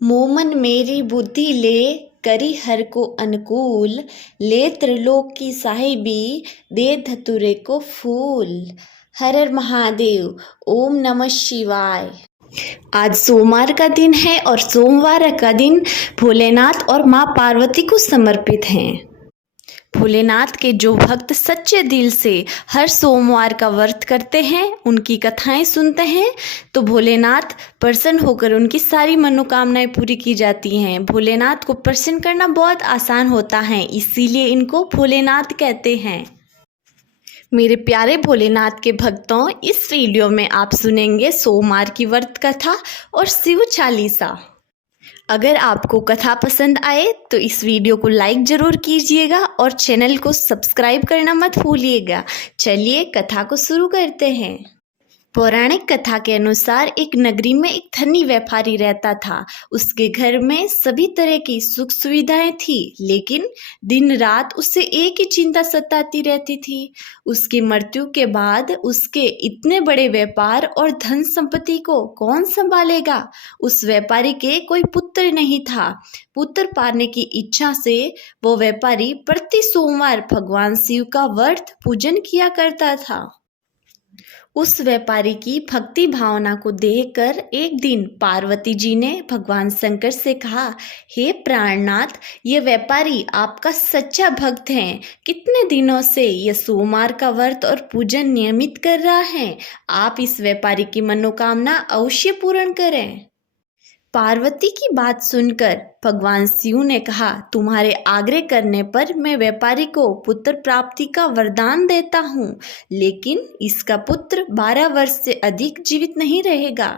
मोमन मेरी बुद्धि ले करी हर को अनुकूल, ले त्रिलोक की साहिबी दे धतूरे को फूल। हर हर महादेव। ओम नमः शिवाय। आज सोमवार का दिन है और सोमवार का दिन भोलेनाथ और माँ पार्वती को समर्पित हैं। भोलेनाथ के जो भक्त सच्चे दिल से हर सोमवार का व्रत करते हैं, उनकी कथाएं सुनते हैं, तो भोलेनाथ प्रसन्न होकर उनकी सारी मनोकामनाएं पूरी की जाती हैं। भोलेनाथ को प्रसन्न करना बहुत आसान होता है, इसीलिए इनको भोलेनाथ कहते हैं। मेरे प्यारे भोलेनाथ के भक्तों, इस वीडियो में आप सुनेंगे सोमवार की व्रत कथा और शिव चालीसा। अगर आपको कथा पसंद आए तो इस वीडियो को लाइक ज़रूर कीजिएगा और चैनल को सब्सक्राइब करना मत भूलिएगा। चलिए कथा को शुरू करते हैं। पौराणिक कथा के अनुसार एक नगरी में एक धनी व्यापारी रहता था। उसके घर में सभी तरह की सुख सुविधाएं थी, लेकिन दिन रात उसे एक ही चिंता सताती रहती थी। उसकी मृत्यु के बाद उसके इतने बड़े व्यापार और धन संपत्ति को कौन संभालेगा। उस व्यापारी के कोई पुत्र नहीं था। पुत्र पाने की इच्छा से वो व्यापारी प्रति सोमवार भगवान शिव का व्रत पूजन किया करता था। उस व्यापारी की भक्ति भावना को देखकर एक दिन पार्वती जी ने भगवान शंकर से कहा, हे प्राणनाथ, ये व्यापारी आपका सच्चा भक्त है। कितने दिनों से ये सोमवार का व्रत और पूजन नियमित कर रहा है। आप इस व्यापारी की मनोकामना अवश्य पूर्ण करें। पार्वती की बात सुनकर भगवान शिव ने कहा, तुम्हारे आग्रह करने पर मैं व्यापारी को पुत्र प्राप्ति का वरदान देता हूँ, लेकिन इसका पुत्र 12 वर्ष से अधिक जीवित नहीं रहेगा।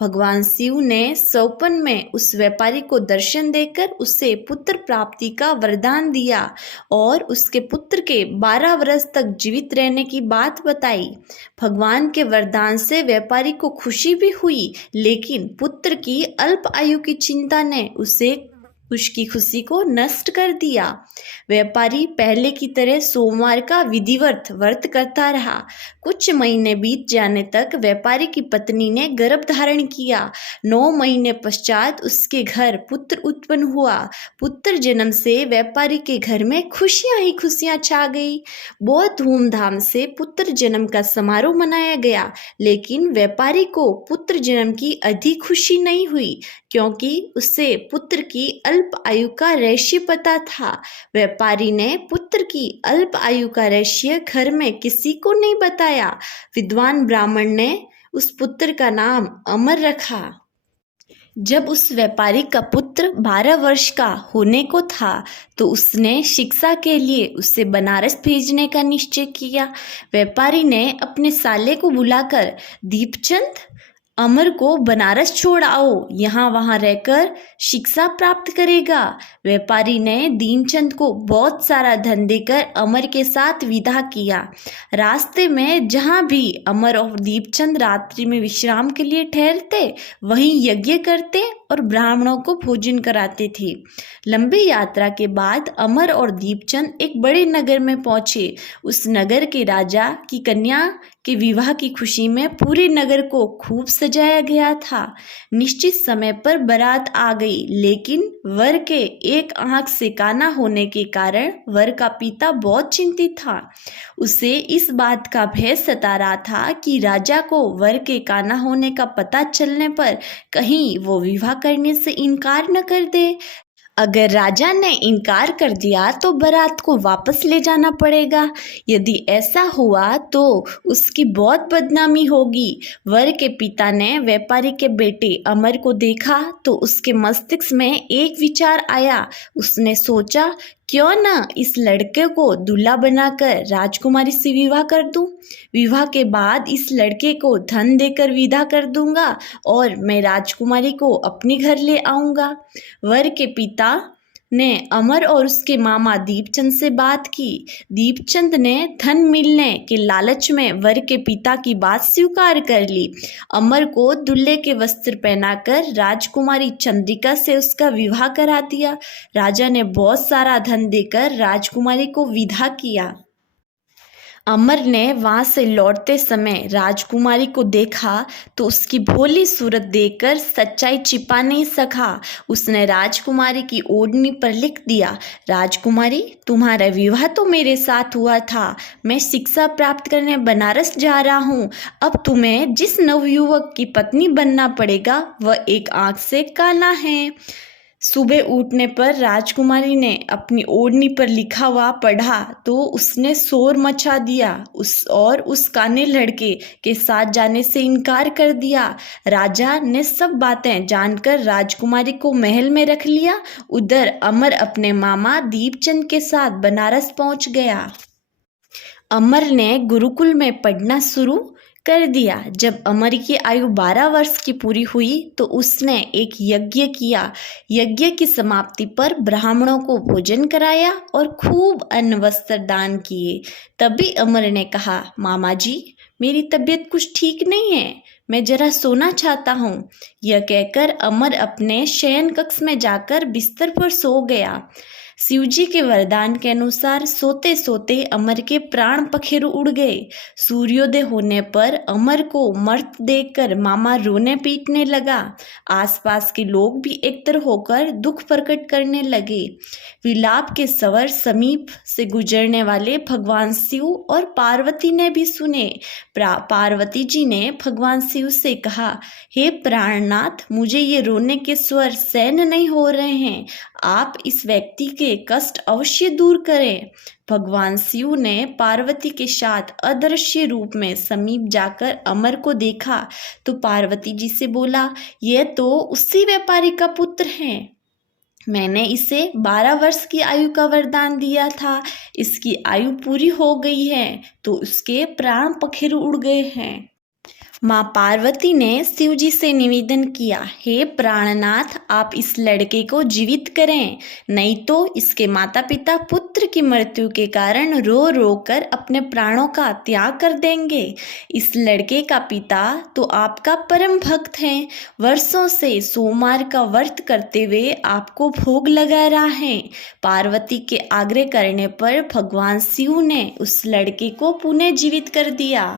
भगवान शिव ने सौपन में उस व्यापारी को दर्शन देकर उसे पुत्र प्राप्ति का वरदान दिया और उसके पुत्र के 12 वर्ष तक जीवित रहने की बात बताई। भगवान के वरदान से व्यापारी को खुशी भी हुई, लेकिन पुत्र की अल्प आयु की चिंता ने उसकी खुशी को नष्ट कर दिया। व्यापारी पहले की तरह सोमवार का विधिवत व्रत करता रहा। कुछ महीने बीत जाने तक व्यापारी की पत्नी ने गर्भ धारण किया। 9 महीने पश्चात उसके घर पुत्र उत्पन्न हुआ। पुत्र जन्म से व्यापारी के घर में खुशियां ही खुशियां छा गई। बहुत धूमधाम से पुत्र जन्म का समारोह मनाया गया, लेकिन व्यापारी को पुत्र जन्म की अधिक खुशी नहीं हुई, क्योंकि उसे पुत्र की अल्प आयु का रहस्य पता था। व्यापारी ने पुत्र की अल्प आयु का रहस्य घर में किसी को नहीं बताया। विद्वान ब्राह्मण ने उस पुत्र का नाम अमर रखा। जब उस व्यापारी का पुत्र 12 वर्ष का होने को था तो उसने शिक्षा के लिए उसे बनारस भेजने का निश्चय किया। व्यापारी ने अपने साले को बुलाकर, दीपचंद, अमर को बनारस छोड़ आओ, यहाँ वहाँ रहकर शिक्षा प्राप्त करेगा। व्यापारी ने दीनचंद को बहुत सारा धन देकर अमर के साथ विदा किया। रास्ते में जहाँ भी अमर और दीपचंद रात्रि में विश्राम के लिए ठहरते, वहीं यज्ञ करते और ब्राह्मणों को भोजन कराते थे। लंबी यात्रा के बाद अमर और दीपचंद एक बड़े नगर में पहुंचे। उस नगर के राजा की कन्या के विवाह की खुशी में पूरे नगर को खूब सजाया गया था। निश्चित समय पर बारात आ गई, लेकिन वर के एक आंख से काना होने के कारण वर का पिता बहुत चिंतित था। उसे इस बात का भय सता रहा था कि राजा को वर के काना होने का पता चलने पर कहीं वो विवाह करने से इनकार न कर दे। अगर राजा ने इनकार कर दिया तो बारात को वापस ले जाना पड़ेगा। यदि ऐसा हुआ तो उसकी बहुत बदनामी होगी। वर के पिता ने व्यापारी के बेटे अमर को देखा तो उसके मस्तिष्क में एक विचार आया। उसने सोचा, क्यों ना इस लड़के को दूल्हा बनाकर राजकुमारी से विवाह कर दूं। विवाह के बाद इस लड़के को धन देकर विदा कर दूंगा और मैं राजकुमारी को अपने घर ले आऊंगा। वर के पिता ने अमर और उसके मामा दीपचंद से बात की। दीपचंद ने धन मिलने के लालच में वर के पिता की बात स्वीकार कर ली। अमर को दूल्हे के वस्त्र पहनाकर राजकुमारी चंद्रिका से उसका विवाह करा दिया। राजा ने बहुत सारा धन देकर राजकुमारी को विदा किया। अमर ने वहां से लौटते समय राजकुमारी को देखा तो उसकी भोली सूरत देखकर सच्चाई छिपा नहीं सका। उसने राजकुमारी की ओढ़नी पर लिख दिया, राजकुमारी, तुम्हारा विवाह तो मेरे साथ हुआ था। मैं शिक्षा प्राप्त करने बनारस जा रहा हूँ। अब तुम्हें जिस नवयुवक की पत्नी बनना पड़ेगा वह एक आंख से काना है। सुबह उठने पर राजकुमारी ने अपनी ओढ़नी पर लिखा हुआ पढ़ा तो उसने शोर मचा दिया उस काने लड़के के साथ जाने से इनकार कर दिया। राजा ने सब बातें जानकर राजकुमारी को महल में रख लिया। उधर अमर अपने मामा दीपचंद के साथ बनारस पहुंच गया। अमर ने गुरुकुल में पढ़ना शुरू कर दिया। जब अमर की आयु 12 वर्ष की पूरी हुई तो उसने एक यज्ञ किया। यज्ञ की समाप्ति पर ब्राह्मणों को भोजन कराया और खूब अन्न वस्त्र दान किए। तभी अमर ने कहा, मामा जी, मेरी तबीयत कुछ ठीक नहीं है, मैं जरा सोना चाहता हूँ। यह कहकर अमर अपने शयन कक्ष में जाकर बिस्तर पर सो गया। शिवजी के वरदान के अनुसार सोते सोते अमर के प्राण पखेरु उड़ गए। सूर्योदय होने पर अमर को मर्त देखकर मामा रोने पीटने लगा। आसपास के लोग भी एकत्र होकर दुख प्रकट करने लगे। विलाप के स्वर समीप से गुजरने वाले भगवान शिव और पार्वती ने भी सुने। पार्वती जी ने भगवान शिव से कहा, हे प्राणनाथ, मुझे ये रोने के स्वर सहन नहीं हो रहे हैं, आप इस व्यक्ति के कष्ट अवश्य दूर करें। भगवान शिव ने पार्वती के साथ अदृश्य रूप में समीप जाकर अमर को देखा तो पार्वती जी से बोला, यह तो उसी व्यापारी का पुत्र है। मैंने इसे 12 वर्ष की आयु का वरदान दिया था। इसकी आयु पूरी हो गई है तो उसके प्राण पखेरु उड़ गए हैं। माँ पार्वती ने शिवजी से निवेदन किया, हे प्राणनाथ, आप इस लड़के को जीवित करें, नहीं तो इसके माता पिता पुत्र की मृत्यु के कारण रो रो कर अपने प्राणों का त्याग कर देंगे। इस लड़के का पिता तो आपका परम भक्त है, वर्षों से सोमवार का व्रत करते हुए आपको भोग लगा रहा है। पार्वती के आग्रह करने पर भगवान शिव ने उस लड़के को पुनः जीवित कर दिया।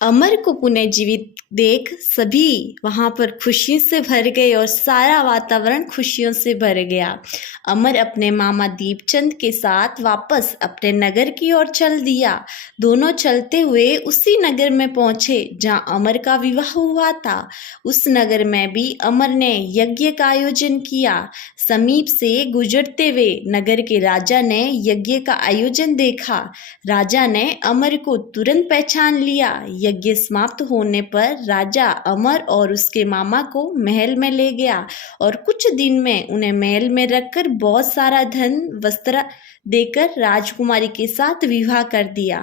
अमर को पुनः जीवित देख सभी वहां पर खुशी से भर गए और सारा वातावरण खुशियों से भर गया। अमर अपने मामा दीपचंद के साथ वापस अपने नगर की ओर चल दिया। दोनों चलते हुए उसी नगर में पहुंचे जहां अमर का विवाह हुआ था। उस नगर में भी अमर ने यज्ञ का आयोजन किया। समीप से गुजरते हुए नगर के राजा ने यज्ञ का आयोजन देखा। राजा ने अमर को तुरंत पहचान लिया। यज्ञ समाप्त होने पर राजा अमर और उसके मामा को महल में ले गया और कुछ दिन में उन्हें महल में रखकर बहुत सारा धन वस्त्र देकर राजकुमारी के साथ विवाह कर दिया।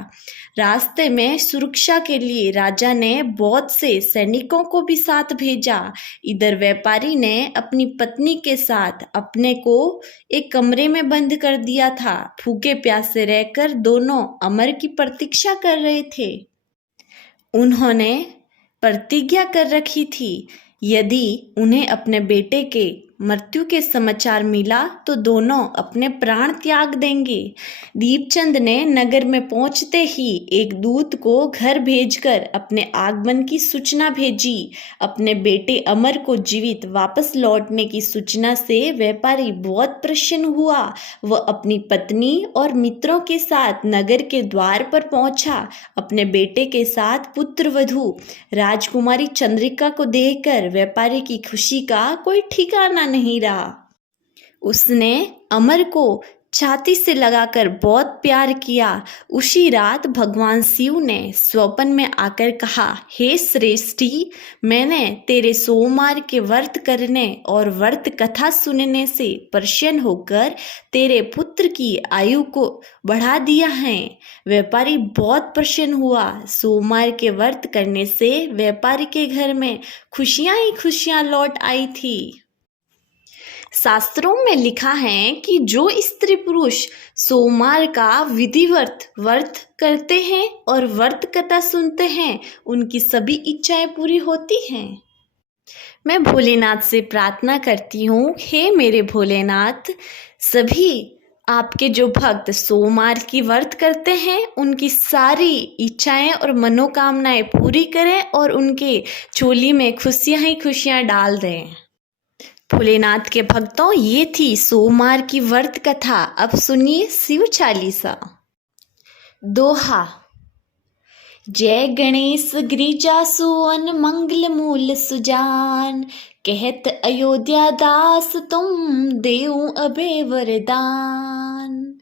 रास्ते में सुरक्षा के लिए राजा ने बहुत से सैनिकों को भी साथ भेजा। इधर व्यापारी ने अपनी पत्नी के साथ अपने को एक कमरे में बंद कर दिया था। भूखे प्यासे रहकर दोनों अमर की प्रतीक्षा कर रहे थे। उन्होंने प्रतिज्ञा कर रखी थी, यदि उन्हें अपने बेटे के मृत्यु के समाचार मिला तो दोनों अपने प्राण त्याग देंगे। दीपचंद ने नगर में पहुंचते ही एक दूत को घर भेजकर अपने आगमन की सूचना भेजी। अपने बेटे अमर को जीवित वापस लौटने की सूचना से व्यापारी बहुत प्रसन्न हुआ। वह अपनी पत्नी और मित्रों के साथ नगर के द्वार पर पहुंचा। अपने बेटे के साथ पुत्र वधू राजकुमारी चंद्रिका को देखकर व्यापारी की खुशी का कोई ठिकाना नहीं रहा। उसने अमर को छाती से लगाकर बहुत प्यार किया। उसी रात भगवान शिव ने स्वप्न में आकर कहा, हे श्रेष्ठी, मैंने तेरे सोमवार के व्रत करने और व्रत कथा सुनने से प्रसन्न होकर तेरे पुत्र की आयु को बढ़ा दिया है। व्यापारी बहुत प्रसन्न हुआ। सोमवार के व्रत करने से व्यापारी के घर में खुशियां ही खुशियां लौट आई थी। शास्त्रों में लिखा है कि जो स्त्री पुरुष सोमवार का विधिवत व्रत करते हैं और व्रत कथा सुनते हैं, उनकी सभी इच्छाएं पूरी होती हैं। मैं भोलेनाथ से प्रार्थना करती हूँ, हे मेरे भोलेनाथ, सभी आपके जो भक्त सोमवार की व्रत करते हैं उनकी सारी इच्छाएं और मनोकामनाएं पूरी करें और उनके चोली में खुशियां ही खुशियां डाल दें। भोलेनाथ के भक्तों, ये थी सोमवार की व्रत कथा। अब सुनिए शिव चालीसा। दोहा। जय गणेश गिरिजा सुवन मंगल मूल सुजान, कहत अयोध्या दास तुम देऊ अभय वरदान।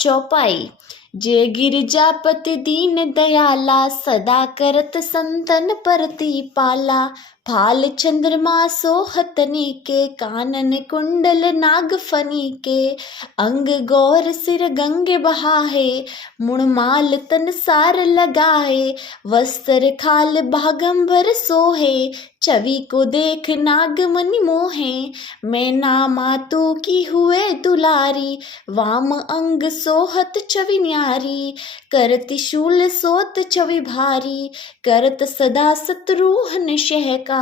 चौपाई। जय गिरिजापति दीन दयाला, सदा करत संतन प्रतिपाला। भाल चंद्रमा सोहतनी के, कानन कुंडल नागफनी के। अंग गौर सिर गंगे बहाए, मुणमाल तन सार लगाए। वस्त्र खाल बागंबर सोहे, छवि को देख नागमणि मोहे। मैना मातु की हुए दुलारी, वाम अंग सोहत छवि न्यारी। करति शूल सोत छवि भारी, करत सदा शत्रुघ्न सहकारी।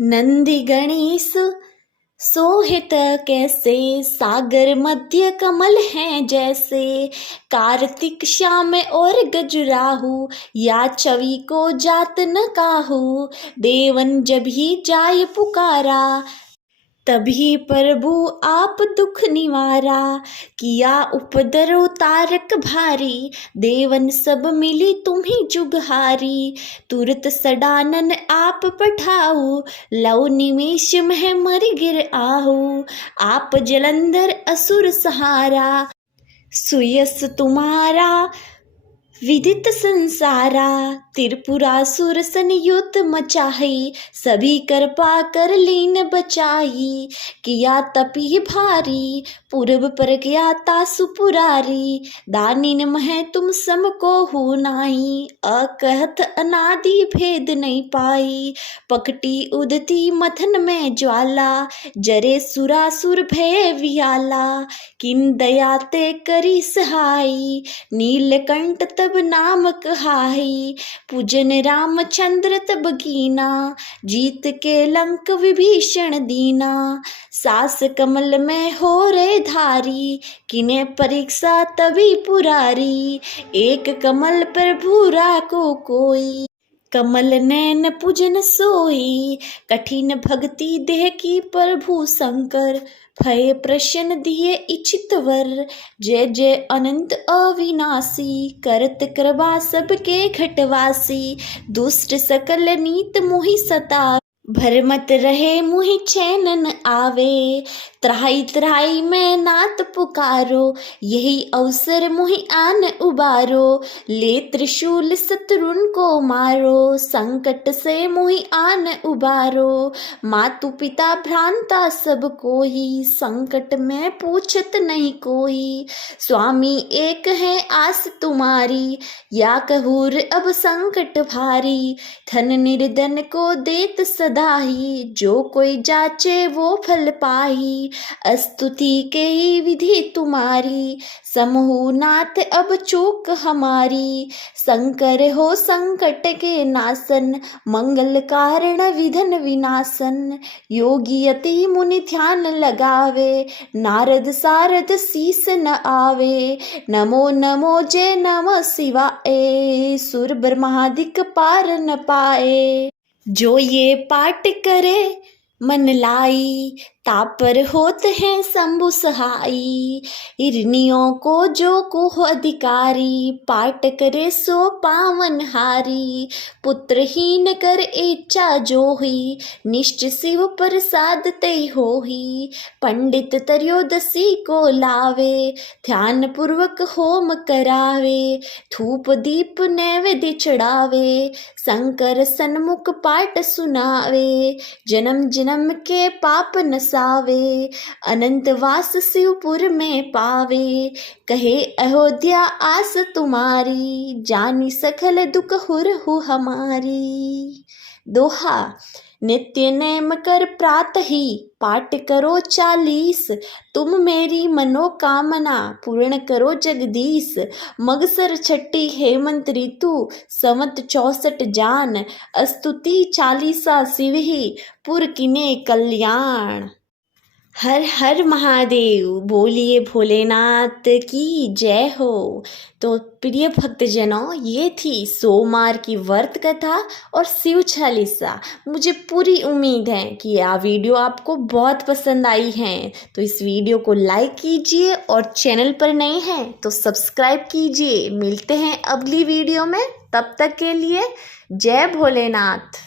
नंदी गणेश सोहित कैसे, सागर मध्य कमल हैं जैसे। कार्तिक श्याम और गजुराहु, या छवि को जात न काहू। देवन जब ही जाय पुकारा, तभी प्रभु आप दुख निवारा। किया उपद्रव तारक भारी, देवन सब मिली तुम्ही जुगहारी। तुरत सडानन आप पठाऊ, लव निमेष में मरि गिर आहू। आप जलंधर असुर सहारा, सुयस तुम्हारा विदित संसारा। त्रिपुरासुर संयुत मचाही, सभी कृपा कर लीन बचाई। किया तपी भारी, पूर्व पर गया तासु पुरारी। दानिन मह तुम सम को हो नाई, अकहत अनादि भेद नहीं पाई। पकटी उदती मथन में ज्वाला, जरे सुरासुर भय वियाला। किन दया ते करी सहाई, नीलकंठ तब नाम कहाई। पूजन रामचंद्र तब कीना, जीत के लंक विभीषण दीना। सास कमल में हो रे धारी, किने परीक्षा तभी पुरारी। एक कमल पर भूरा को कोई, कमल नैन पूजन सोई। कठिन भक्ति देह की प्रभु शंकर, भय प्रश्न दिए इच्छित वर। जय जय अनंत अविनाशी, करत कृपा सबके घटवासी। दुष्ट सकल नीत मोहि सता, भरमत रहे मुहि चैन न आवे। त्राहि त्राहि में नाथ पुकारो, यही अवसर मुहि आन उबारो। ले त्रिशूल शत्रुन को मारो, संकट से मुहि आन उबारो। मातु पिता भ्रांता सब कोई, संकट में पूछत नहीं कोई। स्वामी एक है आस तुम्हारी, या कहूर अब संकट भारी। धन निर्धन को देत सदाही, जो कोई जाचे वो फल पाही। स्तुति के ही विधि तुम्हारी, समूह नाथ अब चूक हमारी। शंकर हो संकट के नासन, मंगल कारण विधन विनाशन। योगी यति मुनि ध्यान लगावे, नारद सारद शीस न आवे। नमो नमो जय नमः शिवाय, सुर ब्रह्मादिक पार न पाए। जो ये पाठ करे मन लाई, तापर होत हैं शंभु सहाई। हिरनियों को जो कुह अधिकारी, पाठ करे सो पावन हारी। पुत्रहीन कर इच्छा जोही, निष्ठ शिव प्रसाद तै होही। पंडित त्रयोदशी को लावे, ध्यान पूर्वक होम करावे। धूप दीप नैवेद्य चढ़ावे, शंकर सन्मुख पाठ सुनावे। जन्म जन्म के पाप नसावे, अनंत वास शिवपुर में पावे। कहे अयोध्या आस तुम्हारी, जानी सकल दुख हुरहु हमारी। दोहा। नित्य नेम कर प्रातः ही, पाठ करो 40। तुम मेरी मनोकामना पूर्ण करो जगदीश। मगसर छठी हेमंत ऋतु, संवत 64 जान। स्तुति 40 शिव ही, पुर किने कल्याण। हर हर महादेव, बोलिए भोलेनाथ की जय हो। तो प्रिय भक्तजनों, ये थी सोमवार की व्रत कथा और शिव चालीसा। मुझे पूरी उम्मीद है कि यह वीडियो आपको बहुत पसंद आई है। तो इस वीडियो को लाइक कीजिए और चैनल पर नए हैं तो सब्सक्राइब कीजिए। मिलते हैं अगली वीडियो में, तब तक के लिए जय भोलेनाथ।